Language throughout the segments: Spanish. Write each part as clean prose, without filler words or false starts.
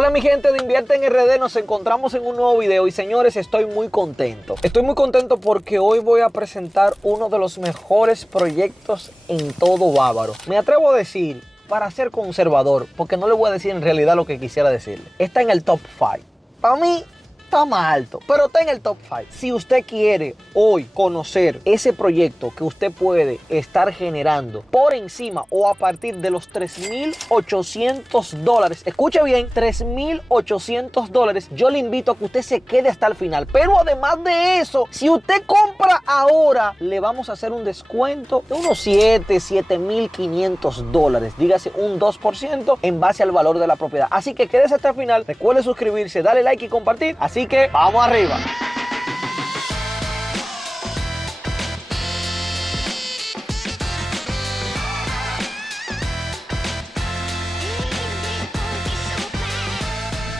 Hola mi gente de Invierte en RD, nos encontramos en un nuevo video y señores, estoy muy contento. Estoy muy contento porque hoy voy a presentar uno de los mejores proyectos en todo Bávaro. Me atrevo a decir, para ser conservador, porque no le voy a decir en realidad lo que quisiera decirle. Está en el top 5. Para mí, está más alto, pero está en el top 5. Si usted quiere hoy conocer ese proyecto que usted puede estar generando por encima o a partir de los $3,800, escuche bien, $3,800, yo le invito a que usted se quede hasta el final. Pero además de eso, si usted compra ahora, le vamos a hacer un descuento de unos $7,500, dígase un 2% en base al valor de la propiedad. Así que quédese hasta el final, recuerde suscribirse, darle like y compartir. Así que vamos arriba.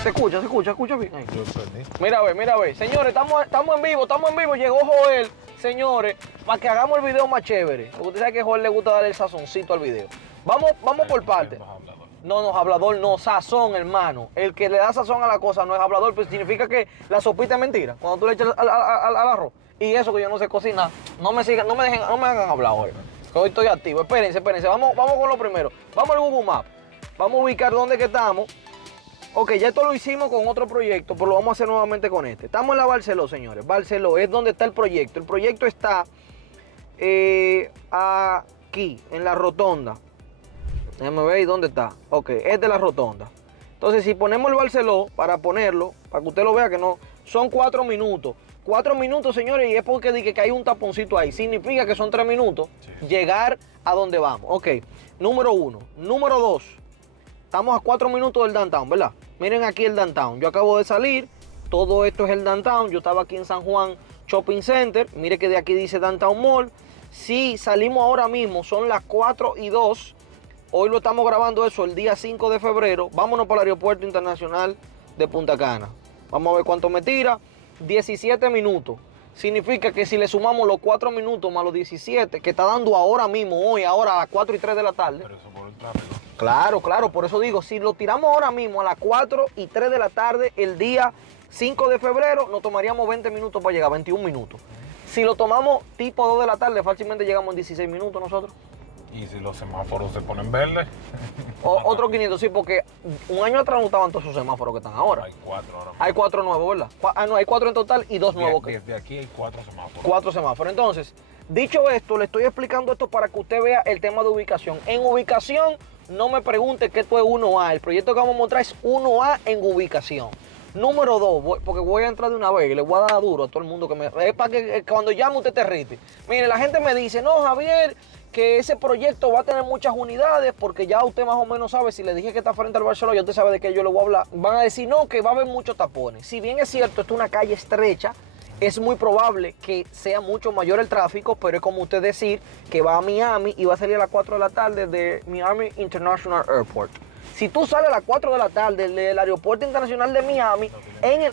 Se escucha bien. Ahí. Mira, ve. Señores, estamos en vivo, Llegó Joel, señores, para que hagamos el video más chévere. Porque usted sabe que a Joel le gusta darle el sazoncito al video. Vamos por partes. No, hablador no, sazón, hermano. El que le da sazón a la cosa no es hablador, pues significa que la sopita es mentira. Cuando tú le echas al arroz. Y eso que yo no sé cocinar. No me hagan hablar hoy. Que hoy estoy activo. Espérense. Vamos con lo primero. Vamos al Google Maps. Vamos a ubicar dónde que estamos. Ok, ya esto lo hicimos con otro proyecto, pero lo vamos a hacer nuevamente con este. Estamos en la Barceló, señores. Barceló es donde está el proyecto. El proyecto está aquí, en la rotonda. Déjame ver dónde está. Ok, es de la rotonda. Entonces, si ponemos el Barceló, para ponerlo, para que usted lo vea que no, son 4 minutos. 4 minutos, señores, y es porque dije que hay un taponcito ahí. Significa que son 3 minutos llegar a donde vamos. Ok, número 1. Número 2. Estamos a 4 minutos del downtown, ¿verdad? Miren aquí el downtown. Yo acabo de salir. Todo esto es el downtown. Yo estaba aquí en San Juan Shopping Center. Mire que de aquí dice Downtown Mall. Si salimos ahora mismo, son las 4:02. Hoy lo estamos grabando eso el día 5 de febrero. Vámonos para el aeropuerto internacional de Punta Cana. Vamos a ver cuánto me tira. 17 minutos. Significa que si le sumamos los 4 minutos más los 17, que está dando ahora mismo, hoy, ahora a las 4:03 de la tarde. Pero eso por el tráfico. Claro, por eso digo, si lo tiramos ahora mismo a las 4:03 de la tarde, el día 5 de febrero, nos tomaríamos 20 minutos para llegar, 21 minutos. Si lo tomamos tipo 2 de la tarde, fácilmente llegamos en 16 minutos nosotros. Y si los semáforos se ponen verdes. Otros 500, sí, porque un año atrás no estaban todos esos semáforos que están ahora. Hay 4 ahora mismo. Hay 4 nuevos, ¿verdad? No, hay 4 en total y 2 nuevos. Desde aquí hay 4 semáforos. 4 semáforos. Entonces, dicho esto, le estoy explicando esto para que usted vea el tema de ubicación. En ubicación, no me pregunte que esto es 1A. El proyecto que vamos a mostrar es 1A en ubicación. Número 2, porque voy a entrar de una vez y le voy a dar duro a todo el mundo que me... Es para que cuando llame usted te rite. Mire, la gente me dice, no, Javier, que ese proyecto va a tener muchas unidades, porque ya usted más o menos sabe, si le dije que está frente al Barcelona, ya usted sabe de qué yo le voy a hablar. Van a decir, no, que va a haber muchos tapones. Si bien es cierto, esto es una calle estrecha, es muy probable que sea mucho mayor el tráfico, pero es como usted decir que va a Miami y va a salir a las 4 de la tarde de Miami International Airport. Si tú sales a las 4 de la tarde del aeropuerto internacional de Miami, en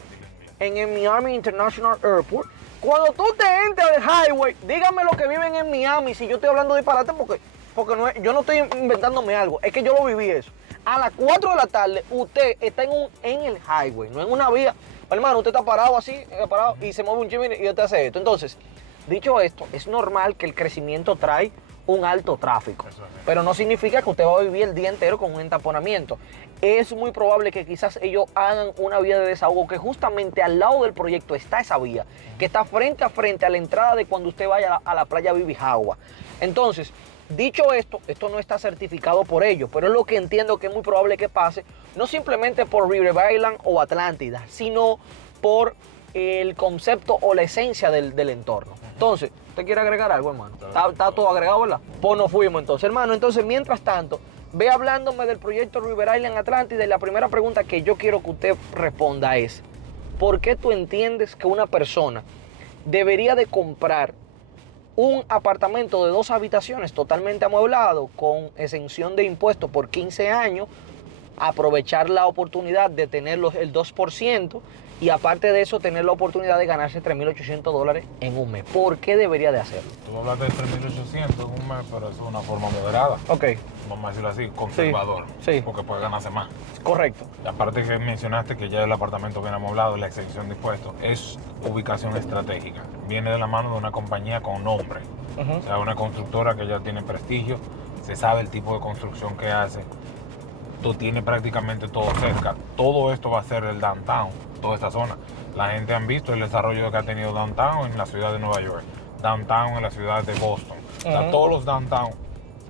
el Miami International Airport, cuando tú te entres al highway, dígame los que viven en Miami, si yo estoy hablando de disparate, porque no es, yo no estoy inventándome algo, es que yo lo viví eso. A las 4 de la tarde, usted está en el highway, no en una vía. Hermano, usted está parado así, y se mueve un chimín y usted hace esto. Entonces, dicho esto, es normal que el crecimiento trae un alto tráfico, pero no significa que usted va a vivir el día entero con un entaponamiento. Es muy probable que quizás ellos hagan una vía de desahogo, que justamente al lado del proyecto está esa vía, que está frente a frente a la entrada de cuando usted vaya a la playa Bibijagua. Entonces, dicho esto, esto no está certificado por ellos, pero es lo que entiendo que es muy probable que pase, no simplemente por River Island o Atlántida, sino por el concepto o la esencia del entorno. Entonces, ¿usted quiere agregar algo, hermano? ¿Está todo agregado, verdad? Pues nos fuimos entonces, hermano. Entonces, mientras tanto, ve hablándome del proyecto River Island Atlántida y la primera pregunta que yo quiero que usted responda es, ¿por qué tú entiendes que una persona debería de comprar un apartamento de 2 habitaciones totalmente amueblado con exención de impuestos por 15 años aprovechar la oportunidad de tener el 2% y aparte de eso tener la oportunidad de ganarse $3.800 en un mes. ¿Por qué debería de hacerlo? Tú hablas de 3.800 en un mes, pero eso es una forma moderada. Ok, Vamos a decirlo así, conservador. Sí. Porque puede ganarse más. correcto. Y aparte que mencionaste que ya el apartamento bien amoblado, la exención de impuestos, es ubicación estratégica. Viene de la mano de una compañía con nombre. Ujú. O sea, una constructora que ya tiene prestigio, se sabe el tipo de construcción que hace. Tú tienes prácticamente todo cerca. Todo esto va a ser el downtown, toda esta zona. La gente han visto el desarrollo que ha tenido downtown en la ciudad de Nueva York, downtown en la ciudad de Boston. O sea, Ujú. todos los downtown,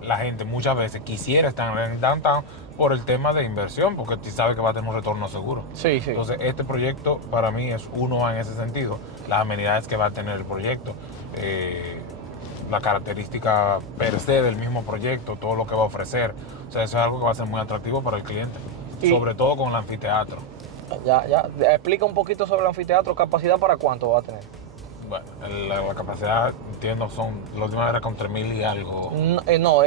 la gente muchas veces quisiera estar en downtown por el tema de inversión, porque tú sabes que va a tener un retorno seguro. Sí, sí. Entonces, este proyecto para mí es uno en ese sentido. Las amenidades que va a tener el proyecto, la característica per se del mismo proyecto, todo lo que va a ofrecer. O sea, eso es algo que va a ser muy atractivo para el cliente. Y- Sobre todo con el anfiteatro. Ya. Explica un poquito sobre el anfiteatro. ¿Capacidad para cuánto va a tener? Bueno, la capacidad, entiendo, son, la última era con 3.000 y algo. No,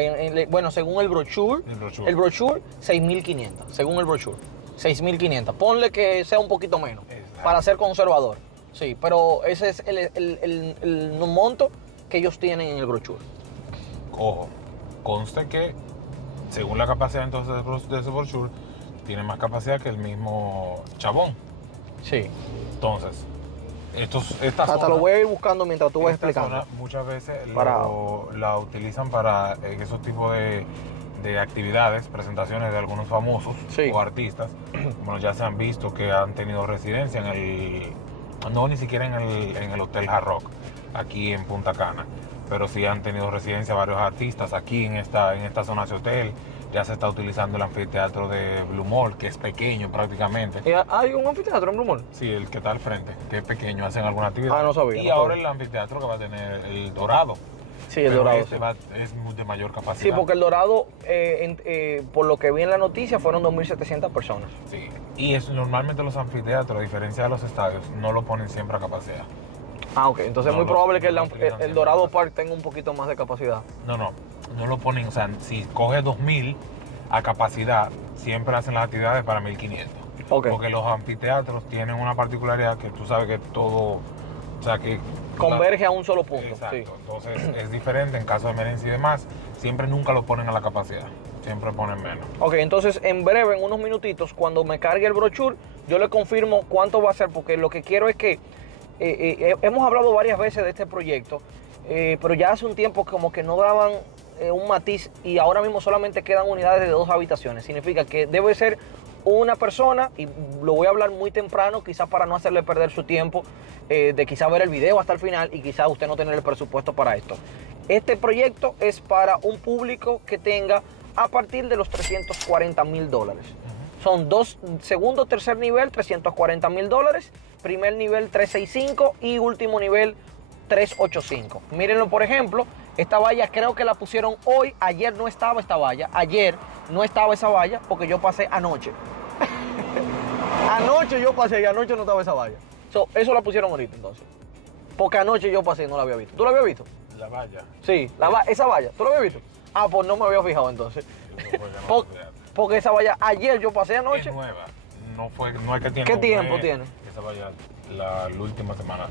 bueno, según el brochure, El brochure. el brochure 6.500, según el brochure, 6.500. Ponle que sea un poquito menos, Exacto. para ser conservador. Sí, pero ese es el monto que ellos tienen en el brochure. Ojo, conste que según la capacidad entonces de ese brochure, tiene más capacidad que el mismo Chabón. Sí. Entonces, esta Hasta zona, lo voy a ir buscando mientras tú vas esta explicando. zona muchas veces Para- la utilizan para esos tipos de actividades, presentaciones de algunos famosos Sí. o artistas. Bueno, ya se han visto que han tenido residencia no ni siquiera en el Hotel Hard Rock, aquí en Punta Cana, pero sí han tenido residencia varios artistas aquí en esta zona de hotel. Ya se está utilizando el anfiteatro de Blue Mall, que es pequeño prácticamente. ¿Hay un anfiteatro en Blue Mall? Sí, el que está al frente, que es pequeño, hacen alguna actividad. Ah, no sabía, Y no ahora sabía. el anfiteatro que va a tener el Dorado. Sí, el Pero Dorado. este es de mayor capacidad. Sí, porque el Dorado, por lo que vi en la noticia, fueron 2.700 personas. Sí. Y normalmente los anfiteatros, a diferencia de los estadios, no lo ponen siempre a capacidad. Ah, ok. Entonces es No, muy probable que no lo utilizan el siempre. Dorado Park tenga un poquito más de capacidad. No lo ponen, o sea, si coge 2.000 a capacidad, siempre hacen las actividades para 1.500. Ok. Porque los anfiteatros tienen una particularidad que tú sabes que todo, o sea, que Converge a un solo punto. Exacto. Sí. Entonces es diferente en caso de emergencia y demás. Siempre nunca lo ponen a la capacidad. Siempre ponen menos. Ok, entonces en breve, en unos minutitos, cuando me cargue el brochure, yo le confirmo cuánto va a ser, porque lo que quiero es que hemos hablado varias veces de este proyecto, pero ya hace un tiempo como que no daban un matiz y ahora mismo solamente quedan unidades de 2 habitaciones. Significa que debe ser una persona, y lo voy a hablar muy temprano, quizás para no hacerle perder su tiempo, de quizás ver el video hasta el final y quizás usted no tener el presupuesto para esto. Este proyecto es para un público que tenga a partir de los $340.000. Son segundo, tercer nivel, $340.000, primer nivel 365 y último nivel 385. Mírenlo, por ejemplo, esta valla creo que la pusieron hoy, ayer no estaba esta valla, ayer no estaba esa valla porque yo pasé anoche. Anoche yo pasé y anoche no estaba esa valla. Eso la pusieron ahorita entonces. Porque anoche yo pasé y no la había visto. ¿Tú la habías visto? La valla. Sí, esa valla. ¿Tú la habías visto? Ah, pues no me había fijado entonces. Eso fue que no Po- se vea. Porque esa valla, ayer yo pasé anoche. Es nueva. No es que tiene ¿Qué un tiempo mes. tiene? Esa valla la última semana,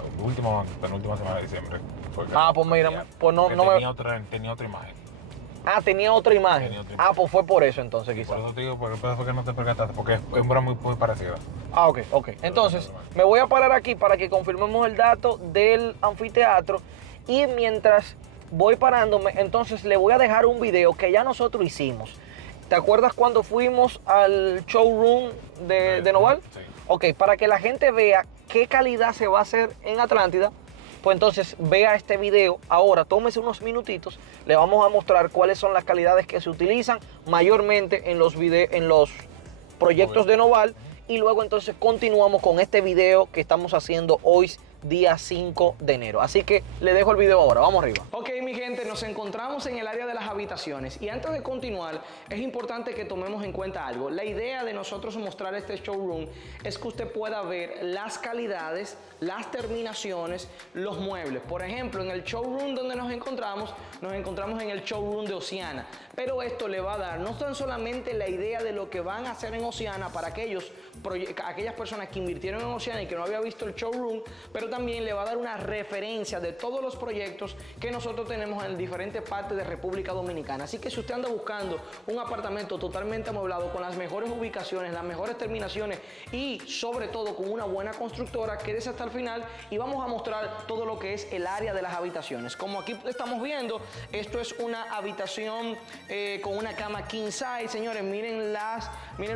penúltima semana de diciembre. Fue que Ah, pues mira, cambiaron. pues no- Que no me- tenía otra imagen. Ah, tenía otra imagen. Tenía otra Ah, imagen. pues fue por eso entonces Por quizás. eso te digo, por eso fue que no te percataste, porque es una muy parecida. Ah, ok. Entonces, me voy a parar aquí para que confirmemos el dato del anfiteatro. Y mientras voy parándome, entonces le voy a dejar un video que ya nosotros hicimos. ¿Te acuerdas cuando fuimos al showroom de Noval? Sí. Ok, para que la gente vea qué calidad se va a hacer en Atlántida, pues entonces vea este video. Ahora, tómese unos minutitos, le vamos a mostrar cuáles son las calidades que se utilizan mayormente en los proyectos de Noval. Y luego entonces continuamos con este video que estamos haciendo hoy día 5 de enero. Así que le dejo el video ahora, vamos arriba. Ok, mi gente, nos encontramos en el área de las habitaciones y antes de continuar es importante que tomemos en cuenta algo. La idea de nosotros mostrar este showroom es que usted pueda ver las calidades, las terminaciones, los muebles. Por ejemplo, en el showroom donde nos encontramos en el showroom de Oceana, pero esto le va a dar no tan solamente la idea de lo que van a hacer en Oceana para aquellas personas que invirtieron en Oceana y que no había visto el showroom, pero también le va a dar una referencia de todos los proyectos que nosotros tenemos en diferentes partes de República Dominicana. Así que si usted anda buscando un apartamento totalmente amueblado con las mejores ubicaciones, las mejores terminaciones y sobre todo con una buena constructora, quédese hasta el final y vamos a mostrar todo lo que es el área de las habitaciones. Como aquí estamos viendo, esto es una habitación con una cama king size, señores. Miren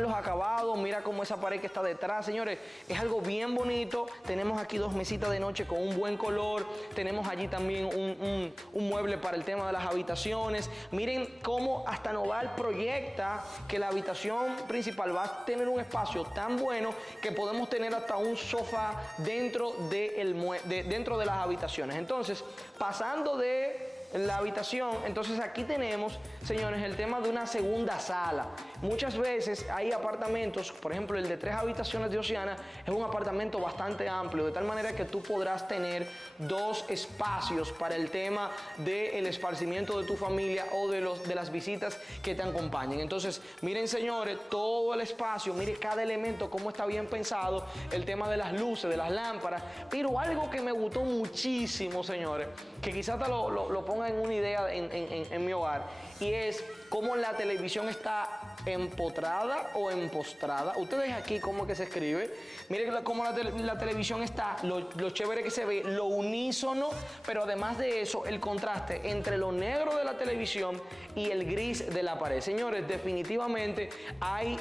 los acabados, mira cómo esa pared que está detrás, señores, es algo bien bonito. Tenemos aquí dos mesitas de noche con un buen color, tenemos allí también un mueble para el tema de las habitaciones. Miren cómo hasta Noval proyecta que la habitación principal va a tener un espacio tan bueno que podemos tener hasta un sofá dentro de las habitaciones. Entonces, pasando de la habitación, entonces aquí tenemos, señores, el tema de una segunda sala. Muchas veces hay apartamentos, por ejemplo el de 3 habitaciones de Oceana es un apartamento bastante amplio, de tal manera que tú podrás tener 2 espacios para el tema del esparcimiento de tu familia o de las visitas que te acompañen. Entonces miren, señores, todo el espacio, mire cada elemento cómo está bien pensado, el tema de las luces, de las lámparas. Pero algo que me gustó muchísimo, señores, que quizás te lo ponga en una idea en mi hogar, y es cómo la televisión está empotrada o empostrada. Ustedes aquí cómo que se escribe. Miren cómo la televisión está, lo chévere que se ve, lo unísono, pero además de eso, el contraste entre lo negro de la televisión y el gris de la pared. Señores, definitivamente hay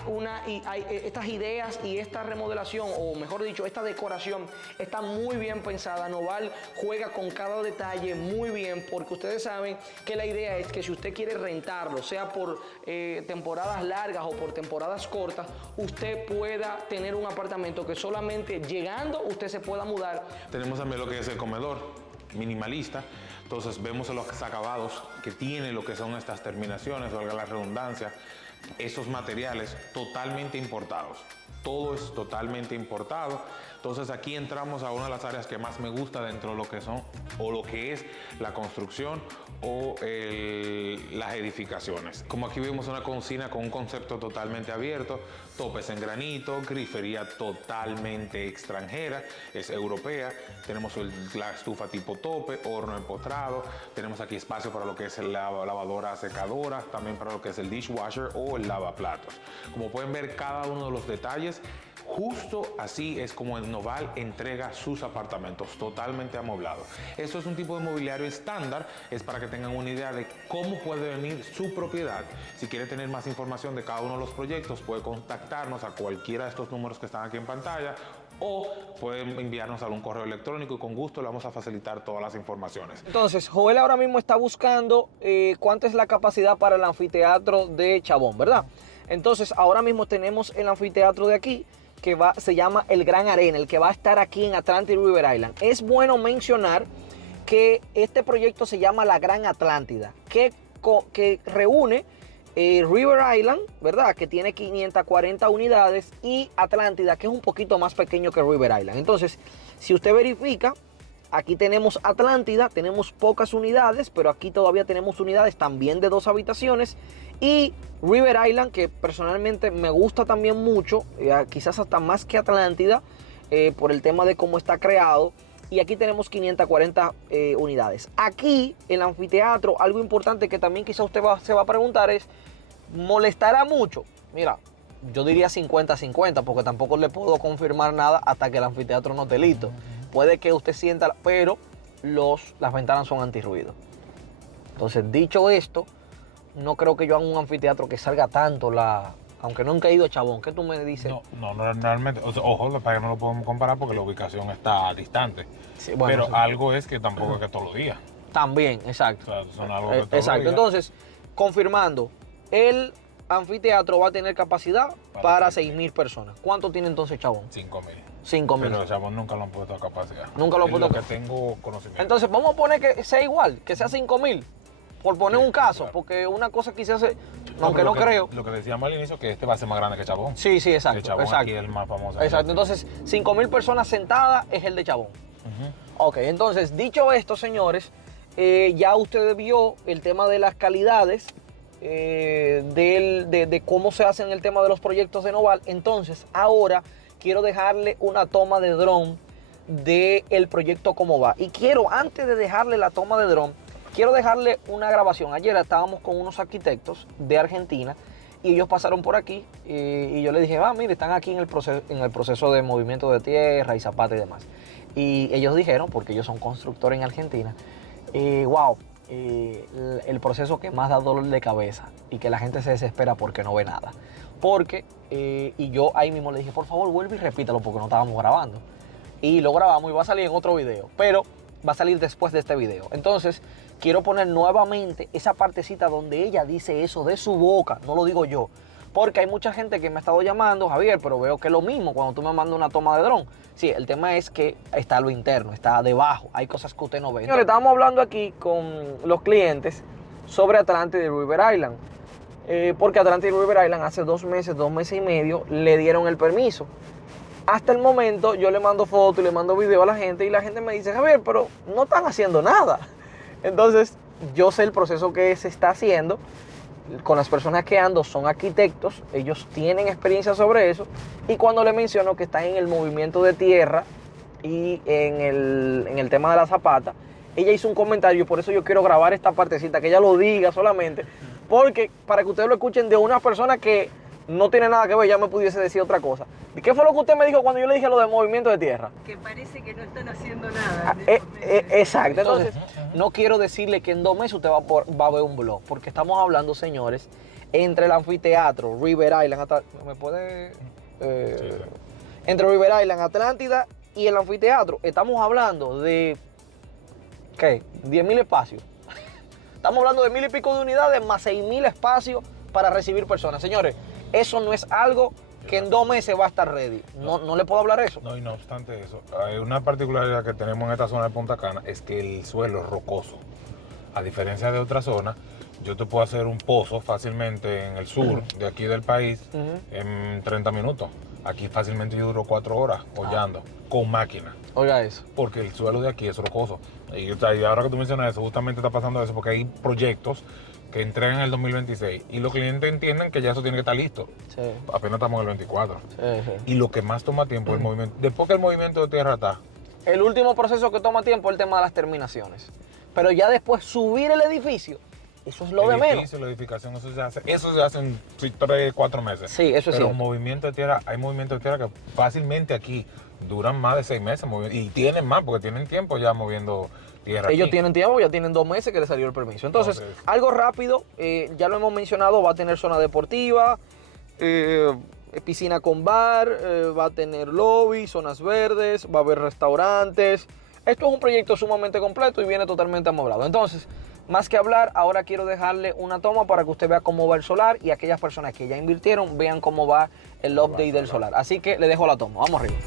estas ideas y esta remodelación, o mejor dicho, esta decoración está muy bien pensada. Noval juega con cada detalle muy bien, porque ustedes saben que la idea es que si usted quiere rentarlo, sea por temporadas largas o por temporadas cortas, usted pueda tener un apartamento que solamente llegando usted se pueda mudar. Tenemos también lo que es el comedor minimalista. Entonces vemos los acabados que tiene lo que son estas terminaciones, valga la redundancia, esos materiales totalmente importados. Todo es totalmente importado. Entonces aquí entramos a una de las áreas que más me gusta dentro de lo que son o lo que es la construcción o las edificaciones. Como aquí vemos una cocina con un concepto totalmente abierto, topes en granito, grifería totalmente extranjera, es europea. Tenemos la estufa tipo tope, horno empotrado. Tenemos aquí espacio para lo que es la lavadora secadora, también para lo que es el dishwasher o el lavaplatos. Como pueden ver, cada uno de los detalles, justo así es como el Noval entrega sus apartamentos totalmente amoblados. Esto es un tipo de mobiliario estándar, es para que tengan una idea de cómo puede venir su propiedad. Si quiere tener más información de cada uno de los proyectos, puede contactarnos a cualquiera de estos números que están aquí en pantalla, o pueden enviarnos algún correo electrónico y con gusto le vamos a facilitar todas las informaciones. Entonces, Joel ahora mismo está buscando cuánta es la capacidad para el anfiteatro de Chabón, ¿verdad? Entonces, ahora mismo tenemos el anfiteatro de aquí, que se llama el Gran Arena, el que va a estar aquí en Atlántida y River Island. Es bueno mencionar que este proyecto se llama la Gran Atlántida, que reúne River Island, ¿verdad?, que tiene 540 unidades, y Atlántida, que es un poquito más pequeño que River Island. Entonces, si usted verifica, aquí tenemos Atlántida, tenemos pocas unidades, pero aquí todavía tenemos unidades también de 2 habitaciones. Y River Island, que personalmente me gusta también mucho, quizás hasta más que Atlántida, por el tema de cómo está creado. Y aquí tenemos 540 unidades. Aquí, el anfiteatro, algo importante que también quizás usted se va a preguntar es, ¿molestará mucho? Mira, yo diría 50-50, porque tampoco le puedo confirmar nada hasta que el anfiteatro no esté listo. Puede que usted sienta, pero las ventanas son antirruido. Entonces, dicho esto, no creo que yo haga un anfiteatro que salga tanto aunque nunca he ido a Chabón. ¿Qué tú me dices? No, realmente, ojo, para que no lo podemos comparar porque la ubicación está distante. Sí, bueno, pero sí, algo es que tampoco es que todos los días. También, exacto. O sea, son algo que todos exacto. los días. Entonces, confirmando, el anfiteatro va a tener capacidad para 6.000 personas. ¿Cuánto tiene entonces Chabón? 5.000. 5.000. Pero Chabón nunca lo han puesto a capacidad. Nunca lo han puesto a que capacidad. tengo conocimiento. Entonces vamos a poner que sea igual, que sea 5.000. Por poner Sí, un caso, claro. porque una cosa quizás, aunque no creo. Lo que decíamos al inicio, que este va a ser más grande que Chabón. Sí, sí, exacto. Que Chabón exacto. aquí es el más famoso. Exacto, entonces 5.000 personas sentadas es el de Chabón. Ok, entonces dicho esto, señores, ya usted vio el tema de las calidades, de cómo se hacen el tema de los proyectos de Noval. Entonces ahora quiero dejarle una toma de dron del proyecto cómo va. Y quiero, antes de dejarle la toma de dron, quiero dejarle una grabación. Ayer estábamos con unos arquitectos de Argentina y ellos pasaron por aquí y yo les dije, mire, están aquí en el proceso de movimiento de tierra y zapata y demás. Y ellos dijeron, porque ellos son constructores en Argentina, wow, el proceso que más da dolor de cabeza y que la gente se desespera porque no ve nada. Porque, y yo ahí mismo le dije, por favor, vuelve y repítalo porque no estábamos grabando. Y lo grabamos y va a salir en otro video, pero va a salir después de este video. Entonces, quiero poner nuevamente esa partecita donde ella dice eso de su boca, no lo digo yo. Porque hay mucha gente que me ha estado llamando, Javier, pero veo que es lo mismo cuando tú me mandas una toma de dron. Sí, el tema es que está lo interno, está debajo, hay cosas que usted no ve. Señores, estábamos hablando aquí con los clientes sobre Atlantida y River Island. Porque Atlantida y River Island hace 2 meses y medio, le dieron el permiso. Hasta el momento yo le mando fotos y le mando video a la gente y la gente me dice, Javier, pero no están haciendo nada. Entonces, yo sé el proceso que se está haciendo. Con las personas que ando son arquitectos, ellos tienen experiencia sobre eso. Y cuando le menciono que están en el movimiento de tierra y en el tema de la zapata, ella hizo un comentario, por eso yo quiero grabar esta partecita, que ella lo diga solamente, porque para que ustedes lo escuchen de una persona que no tiene nada que ver, ya me pudiese decir otra cosa. ¿Y qué fue lo que usted me dijo cuando yo le dije lo del movimiento de tierra? Que parece que no están haciendo nada. Exacto. Entonces, no quiero decirle que en 2 meses usted va a ver un blog, porque estamos hablando, señores, entre el anfiteatro, River Island, ¿me puede? Sí. Entre River Island, Atlántida y el anfiteatro, estamos hablando de, ¿qué? 10.000 espacios. Estamos hablando de 1.000 y pico de unidades más 6.000 espacios para recibir personas. Señores, eso no es algo que en 2 meses va a estar ready. No le puedo hablar eso. No, y no obstante eso, hay una particularidad que tenemos en esta zona de Punta Cana, es que el suelo es rocoso. A diferencia de otras zonas, yo te puedo hacer un pozo fácilmente en el sur de aquí del país en 30 minutos. Aquí fácilmente yo duro 4 horas hollando con máquina. Oiga eso. Porque el suelo de aquí es rocoso. Y ahora que tú mencionas eso, justamente está pasando eso, porque hay proyectos que entregan en el 2026 y los clientes entienden que ya eso tiene que estar listo. Sí. Apenas estamos en el 24. Sí. Y lo que más toma tiempo es el movimiento. Después que el movimiento de tierra está, El último proceso que toma tiempo es el tema de las terminaciones. Pero ya después subir el edificio, eso es lo de menos. la edificación, eso se hace en 3, 4 meses. Sí, eso es Pero cierto. movimiento de tierra, hay movimiento de tierra que fácilmente aquí duran más de 6 meses y tienen más porque tienen tiempo ya moviendo tierra. Ellos aquí. tienen tiempo, ya tienen 2 meses que les salió el permiso. Entonces, algo rápido, ya lo hemos mencionado, va a tener zona deportiva, piscina con bar, va a tener lobby, zonas verdes, va a haber restaurantes. Esto es un proyecto sumamente completo y viene totalmente amoblado. Entonces, más que hablar, ahora quiero dejarle una toma para que usted vea cómo va el solar y aquellas personas que ya invirtieron vean cómo va el update del solar. Así que le dejo la toma. Vamos arriba.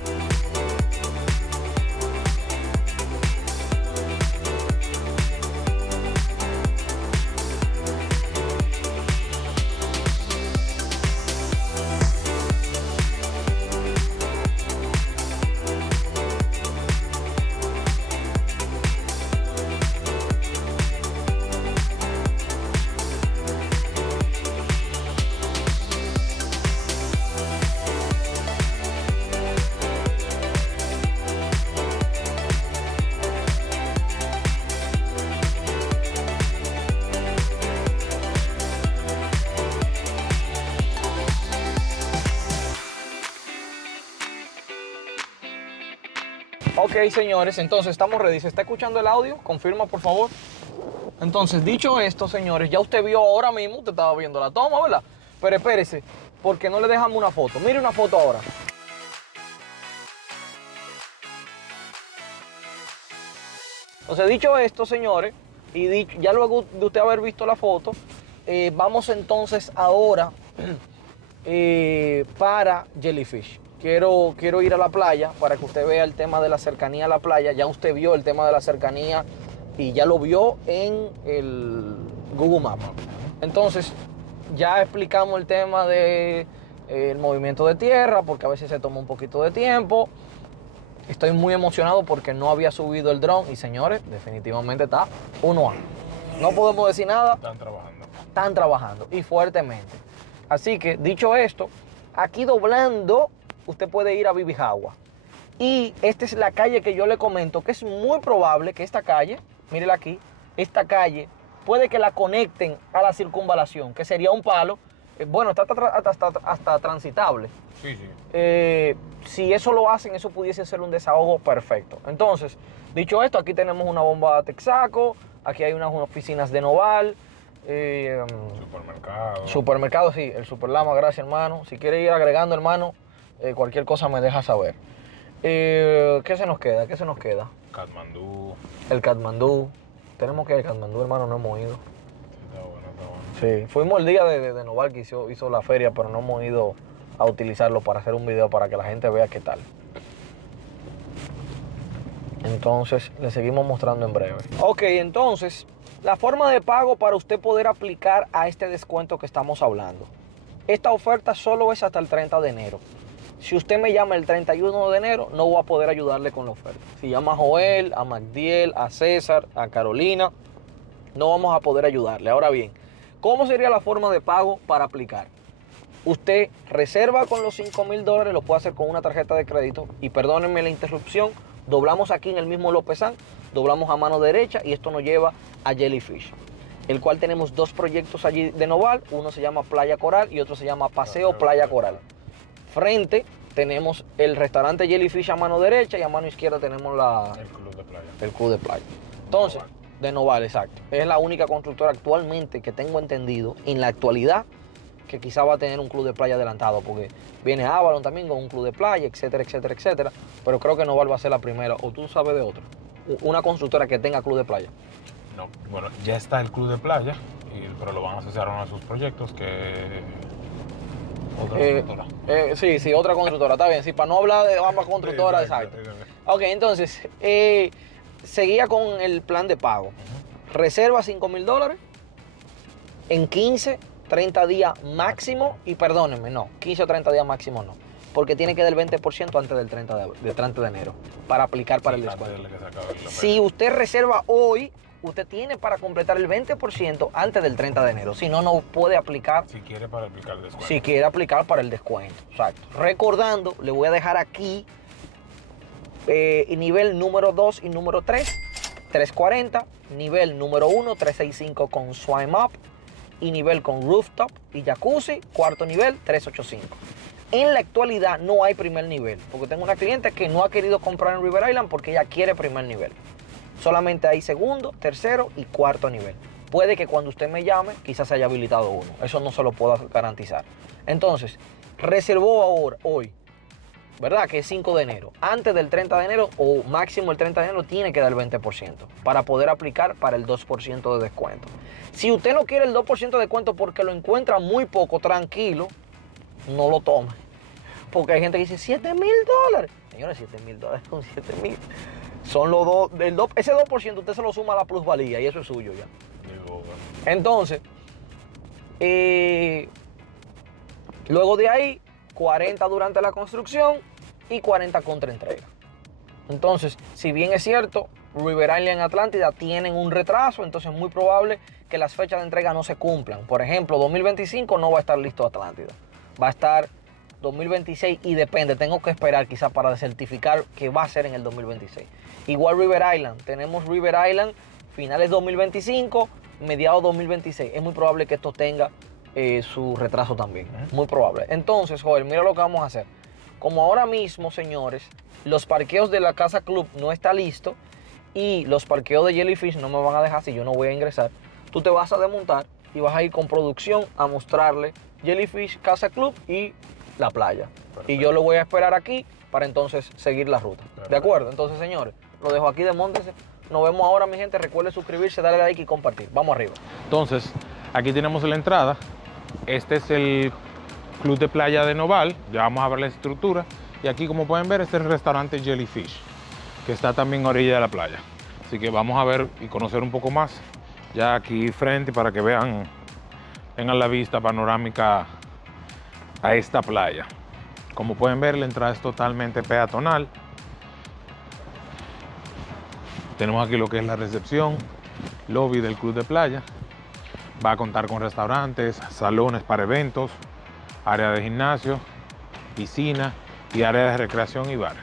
Ok, señores, entonces estamos ready. ¿Se está escuchando el audio? Confirma, por favor. Entonces, dicho esto, señores, ya usted vio ahora mismo, usted estaba viendo la toma, ¿verdad? Pero espérese, porque no le dejamos una foto. Mire una foto ahora. Entonces, dicho esto, señores, y ya luego de usted haber visto la foto, vamos entonces ahora para Jellyfish. Quiero ir a la playa para que usted vea el tema de la cercanía a la playa. Ya usted vio el tema de la cercanía y ya lo vio en el Google Maps. Entonces, ya explicamos el tema de el movimiento de tierra, porque a veces se toma un poquito de tiempo. Estoy muy emocionado porque no había subido el dron y, señores, definitivamente está 1A. No podemos decir nada. Están trabajando. Están trabajando y fuertemente. Así que, dicho esto, aquí doblando, usted puede ir a Bibijagua. Y esta es la calle que yo le comento, que es muy probable que esta calle, mírela aquí, esta calle, puede que la conecten a la circunvalación, que sería un palo. Bueno, está hasta transitable. Sí, sí. Si eso lo hacen, eso pudiese ser un desahogo perfecto. Entonces, dicho esto, aquí tenemos una bomba Texaco, aquí hay unas oficinas de Noval. Supermercado. Supermercado, sí, el Superlama, gracias, hermano. Si quiere ir agregando, hermano, cualquier cosa me deja saber. ¿Qué se nos queda? ¿Qué se nos queda? Katmandú. El Katmandú. Tenemos que ir al Katmandú, hermano, no hemos ido. Está bueno, está bueno. Sí, fuimos el día de Noval que hizo la feria, pero no hemos ido a utilizarlo para hacer un video para que la gente vea qué tal. Entonces, le seguimos mostrando en breve. Ok, entonces, la forma de pago para usted poder aplicar a este descuento que estamos hablando. Esta oferta solo es hasta el 30 de enero. Si usted me llama el 31 de enero, no voy a poder ayudarle con la oferta. Si llama a Joel, a Magdiel, a César, a Carolina, no vamos a poder ayudarle. Ahora bien, ¿cómo sería la forma de pago para aplicar? Usted reserva con los $5,000, lo puede hacer con una tarjeta de crédito. Y perdónenme la interrupción, doblamos aquí en el mismo Lópezán, doblamos a mano derecha y esto nos lleva a Jellyfish, el cual tenemos dos proyectos allí de Noval. Uno se llama Playa Coral y otro se llama Paseo Playa Coral. Frente tenemos el restaurante Jellyfish a mano derecha y a mano izquierda tenemos El club de playa. el club de playa. Entonces, de Noval, exacto. Es la única constructora actualmente que tengo entendido en la actualidad que quizá va a tener un club de playa adelantado, porque viene Avalon también con un club de playa, etcétera, etcétera, etcétera. Pero creo que Noval va a ser la primera, o tú sabes de otro, una constructora que tenga club de playa. No, bueno, ya está el club de playa, pero lo van a asociar a uno de sus proyectos, que otra constructora. Sí, otra constructora, está bien. Sí, para no hablar de ambas constructoras, Sí, exacto. exacto. Ok, entonces, seguía con el plan de pago. Reserva $5,000 en 15, 30 días máximo. Y perdónenme, no, 15 o 30 días máximo no. Porque tiene que dar el 20% antes del 30 de enero para aplicar para el descuento. Si usted reserva hoy, usted tiene para completar el 20% antes del 30 de enero. Si no, no puede aplicar. Si quiere para aplicar el descuento. Si quiere aplicar para el descuento. Exacto. Recordando, le voy a dejar aquí nivel número 2 y número 3, 340. Nivel número 1, 365 con Swim Up. Y nivel con Rooftop y Jacuzzi. Cuarto nivel, 385. En la actualidad no hay primer nivel, porque tengo una cliente que no ha querido comprar en River Island porque ella quiere primer nivel. Solamente hay segundo, tercero y cuarto nivel. Puede que cuando usted me llame, quizás se haya habilitado uno. Eso no se lo puedo garantizar. Entonces, reservó ahora, hoy, ¿verdad? Que es 5 de enero. Antes del 30 de enero o máximo el 30 de enero tiene que dar el 20% para poder aplicar para el 2% de descuento. Si usted no quiere el 2% de descuento porque lo encuentra muy poco, tranquilo, no lo tome. Porque hay gente que dice $7,000. Señores, $7,000 con 7,000. Son los dos, ese 2% usted se lo suma a la plusvalía y eso es suyo ya. Entonces, luego de ahí, 40 durante la construcción y 40 contra entrega. Entonces, si bien es cierto, River Island y Atlántida tienen un retraso, entonces es muy probable que las fechas de entrega no se cumplan. Por ejemplo, 2025 no va a estar listo Atlántida. Va a estar 2026 y depende, tengo que esperar quizás para certificar que va a ser en el 2026. Igual River Island, tenemos River Island finales 2025, mediados 2026. Es muy probable que esto tenga su retraso también, muy probable. Entonces, Joel, mira lo que vamos a hacer. Como ahora mismo, señores, los parqueos de la Casa Club no está listo y los parqueos de Jellyfish no me van a dejar si yo no voy a ingresar, tú te vas a desmontar y vas a ir con producción a mostrarle Jellyfish, Casa Club y la playa. Perfecto. Y yo lo voy a esperar aquí para entonces seguir la ruta. Perfecto. ¿De acuerdo? Entonces, señores, lo dejo aquí, desmóntense. Nos vemos ahora, mi gente. Recuerden suscribirse, darle like y compartir. Vamos arriba. Entonces, aquí tenemos la entrada. Este es el Club de Playa de Noval, ya vamos a ver la estructura. Y aquí, como pueden ver, este es el restaurante Jellyfish, que está también a orilla de la playa. Así que vamos a ver y conocer un poco más ya aquí frente para que tengan la vista panorámica a esta playa. Como pueden ver, la entrada es totalmente peatonal. Tenemos aquí lo que es la recepción, lobby del club de playa. Va a contar con restaurantes, salones para eventos, área de gimnasio, piscina y área de recreación y bar.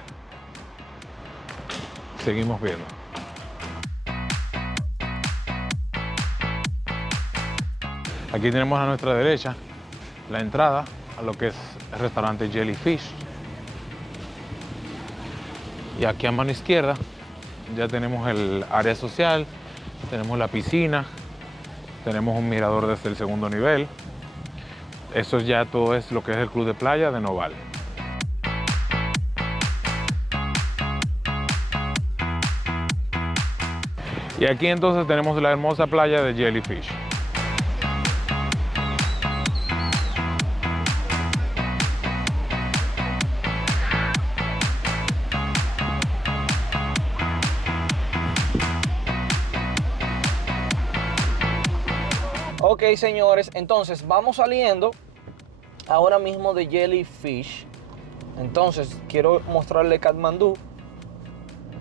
Seguimos viendo. Aquí tenemos a nuestra derecha la entrada a lo que es el restaurante Jellyfish. Y aquí a mano izquierda ya tenemos el área social, tenemos la piscina, tenemos un mirador desde el segundo nivel. Eso ya todo es lo que es el Club de Playa de Noval. Y aquí entonces tenemos la hermosa playa de Jellyfish. Ok, señores, entonces vamos saliendo ahora mismo de Jellyfish. Entonces quiero mostrarle Katmandú.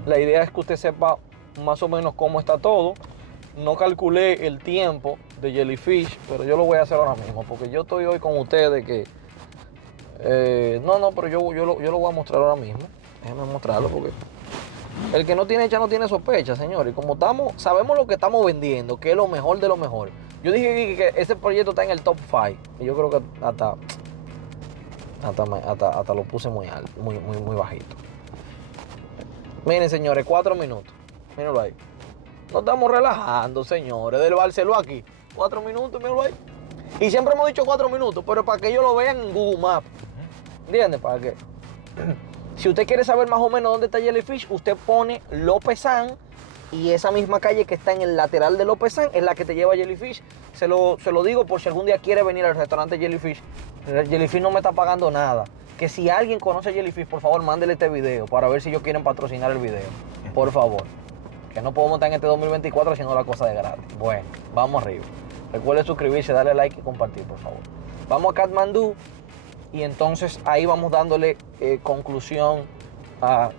La idea es que usted sepa más o menos cómo está todo. No calculé el tiempo de Jellyfish, pero yo lo voy a hacer ahora mismo porque yo estoy hoy con ustedes que... pero yo lo voy a mostrar ahora mismo. Déjenme mostrarlo porque... El que no tiene hecha no tiene sospecha, señores. Y como sabemos lo que estamos vendiendo, que es lo mejor de lo mejor. Yo dije que ese proyecto está en el top 5. Y yo creo que hasta lo puse muy alto, muy bajito. Miren, señores, 4 minutos. Mírenlo ahí. No estamos relajando, señores. Del Barceló aquí. 4 minutos, mírenlo ahí. Y siempre hemos dicho 4 minutos, pero para que ellos lo vean en Google Maps. ¿Entiendes? Para que... Si usted quiere saber más o menos dónde está Jellyfish, usted pone López-San y esa misma calle que está en el lateral de López-San es la que te lleva a Jellyfish. Se lo digo por si algún día quiere venir al restaurante Jellyfish. Jellyfish no me está pagando nada. Que si alguien conoce Jellyfish, por favor, mándele este video para ver si ellos quieren patrocinar el video. Por favor. Que no podemos estar en este 2024 haciendo la cosa de gratis. Bueno, vamos arriba. Recuerde suscribirse, darle like y compartir, por favor. Vamos a Katmandú. Y entonces ahí vamos dándole conclusión a...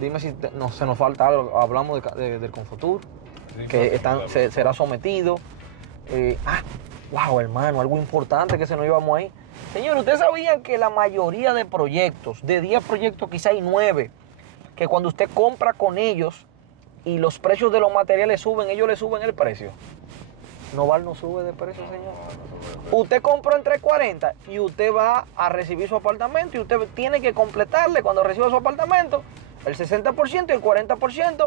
Dime si se nos falta algo. Hablamos del Confotur, sí, que será sometido. Wow, hermano, algo importante que se nos íbamos ahí. Señor, ¿ustedes sabían que la mayoría de proyectos, de 10 proyectos quizá hay 9, que cuando usted compra con ellos y los precios de los materiales suben, ellos le suben el precio? Noval no sube de precio, señor. Usted compró en 340 y usted va a recibir su apartamento y usted tiene que completarle cuando reciba su apartamento el 60% y el 40%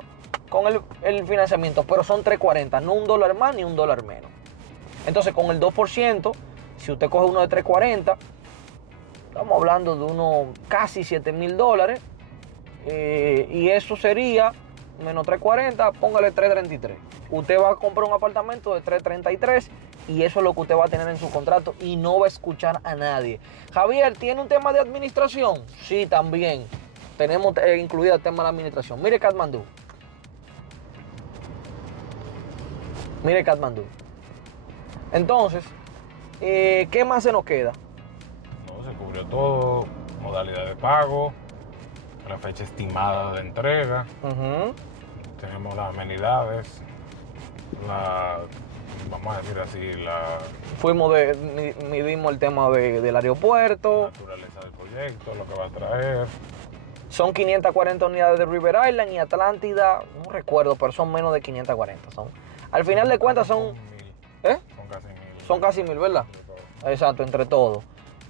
con el financiamiento. Pero son 340, no $1 más ni $1 menos. Entonces con el 2%, si usted coge uno de 340, estamos hablando de unos casi $7,000. Y eso sería menos 340, póngale 333. Usted va a comprar un apartamento de 333 y eso es lo que usted va a tener en su contrato y no va a escuchar a nadie. Javier, ¿tiene un tema de administración? Sí, también. Tenemos incluido el tema de administración. Mire Katmandú. Mire Katmandú. Entonces, ¿qué más se nos queda? No, se cubrió todo, modalidad de pago, la fecha estimada de entrega. Tenemos las amenidades, vamos a decir así, midimos el tema del aeropuerto. La naturaleza del proyecto, lo que va a traer. Son 540 unidades de River Island y Atlántida, no recuerdo, pero son menos de 540. Al final de cuentas son... Son casi 1,000. Son casi 1,000, ¿verdad? Exacto, entre todos.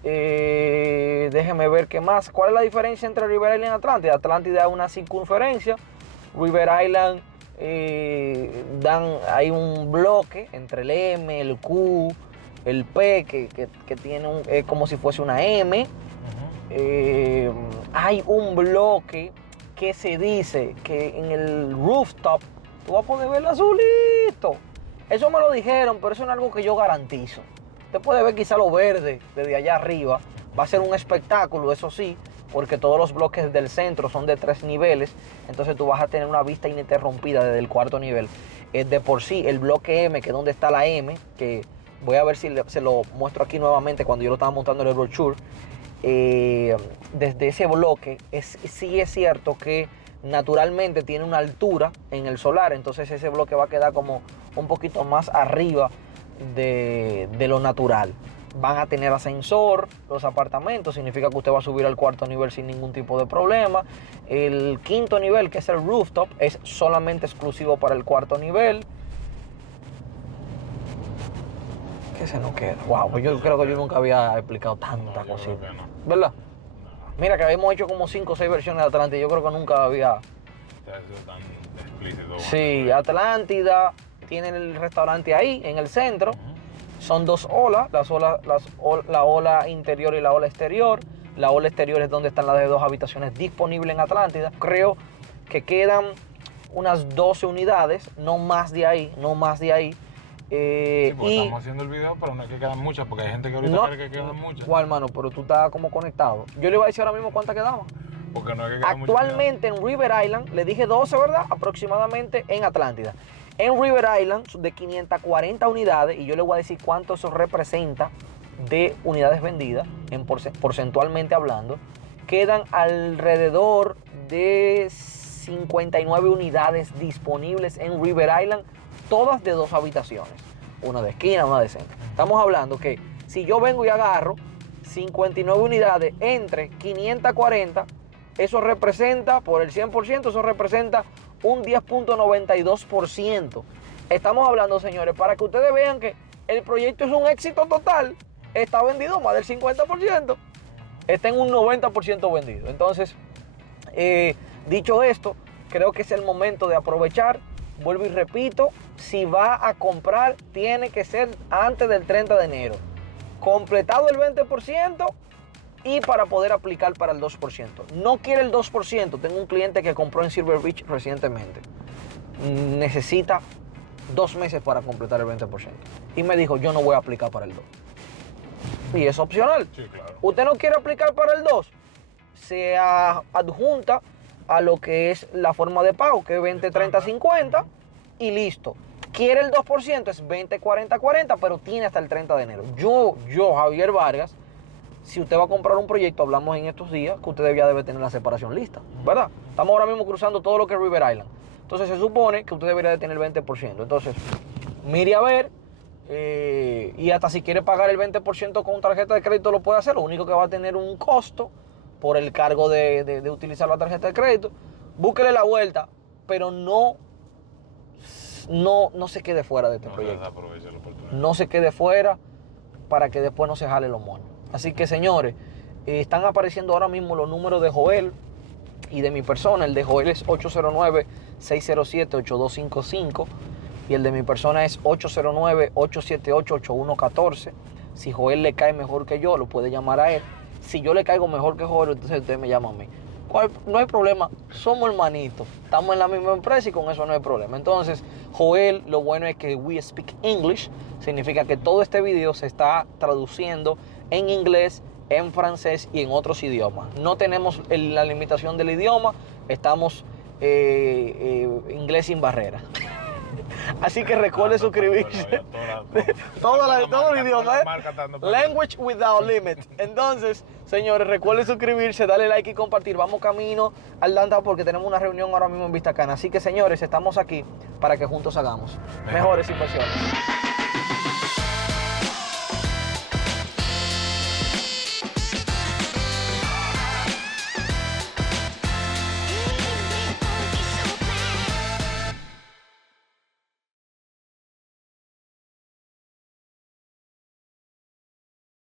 Déjeme ver qué más. ¿Cuál es la diferencia entre River Island y Atlántida? Atlántida es una circunferencia. River Island hay un bloque entre el M, el Q, el P, que tiene es como si fuese una M. Hay un bloque que se dice que en el rooftop tú vas a poder ver el azulito. Eso me lo dijeron, pero eso no es algo que yo garantizo. Usted puede ver quizá lo verde desde allá arriba. Va a ser un espectáculo, eso sí, porque todos los bloques del centro son de 3 niveles. Entonces tú vas a tener una vista ininterrumpida desde el 4º nivel. De por sí, el bloque M, que es donde está la M, que voy a ver si se lo muestro aquí nuevamente cuando yo lo estaba montando en el brochure. Desde ese bloque, sí es cierto que naturalmente tiene una altura en el solar. Entonces ese bloque va a quedar como un poquito más arriba de lo natural. Van a tener ascensor los apartamentos, significa que usted va a subir al 4º nivel sin ningún tipo de problema. El 5º nivel, que es el rooftop, es solamente exclusivo para el 4º nivel. ¿Qué se nos queda? Wow, pues yo creo que yo nunca había explicado tanta cosita. No. ¿Verdad? Mira que habíamos hecho como 5 o 6 versiones de Atlántida. Yo creo que nunca había... Tan explícito. Sí, Atlántida tiene el restaurante ahí, en el centro. Son 2 olas, la ola interior y la ola exterior. La ola exterior es donde están las de 2 habitaciones disponibles en Atlántida. Creo que quedan unas 12 unidades, no más de ahí, Sí, porque estamos haciendo el video, pero no es que quedan muchas, porque hay gente que ahorita cree que quedan muchas. Guau, hermano, pero tú estás como conectado. Yo le iba a decir ahora mismo cuántas quedaban. Porque no es que quedan muchas. Actualmente en River Island, le dije 12, ¿verdad? Aproximadamente en Atlántida. En River Island, de 540 unidades, y yo le voy a decir cuánto eso representa de unidades vendidas, porcentualmente hablando, quedan alrededor de 59 unidades disponibles en River Island, todas de 2 habitaciones, una de esquina, una de centro. Estamos hablando que si yo vengo y agarro 59 unidades entre 540, eso representa, por el 100%, eso representa un 10.92%. Estamos hablando, señores, para que ustedes vean que el proyecto es un éxito total. Está vendido más del 50%. Está en un 90% vendido. Entonces, dicho esto, creo que es el momento de aprovechar. Vuelvo y repito, si va a comprar, tiene que ser antes del 30 de enero. Completado el 20%. Y para poder aplicar para el 2%. No quiere el 2%. Tengo un cliente que compró en Silver Beach recientemente. Necesita 2 meses para completar el 20%. Y me dijo, yo no voy a aplicar para el 2%. Y es opcional. Sí, claro. Usted no quiere aplicar para el 2%, se adjunta a lo que es la forma de pago, que es 20, 30, 50 y listo. Quiere el 2%, es 20, 40, 40, pero tiene hasta el 30 de enero. Yo, Javier Vargas, si usted va a comprar un proyecto, hablamos en estos días, que usted ya debe tener la separación lista, ¿verdad? Estamos ahora mismo cruzando todo lo que es River Island. Entonces se supone que usted debería de tener el 20%. Entonces, mire a ver, y hasta si quiere pagar el 20% con tarjeta de crédito lo puede hacer. Lo único que va a tener un costo por el cargo de utilizar la tarjeta de crédito. Búsquele la vuelta, pero no se quede fuera de este proyecto. No se quede fuera para que después no se jale los moños. Así que, señores, están apareciendo ahora mismo los números de Joel y de mi persona. El de Joel es 809-607-8255 y el de mi persona es 809-878-8114. Si Joel le cae mejor que yo, lo puede llamar a él. Si yo le caigo mejor que Joel, entonces usted me llama a mí. No hay problema, somos hermanitos, estamos en la misma empresa y con eso no hay problema. Entonces, Joel, lo bueno es que we speak English, significa que todo este video se está traduciendo en inglés, en francés y en otros idiomas. No tenemos la limitación del idioma, estamos inglés sin barrera. Así que recuerde suscribirse. Todo el idioma, Language without limit. Entonces, señores, recuerde suscribirse, darle like y compartir. Vamos camino al downtown porque tenemos una reunión ahora mismo en Vista Cana. Así que, señores, estamos aquí para que juntos hagamos mejores inversiones.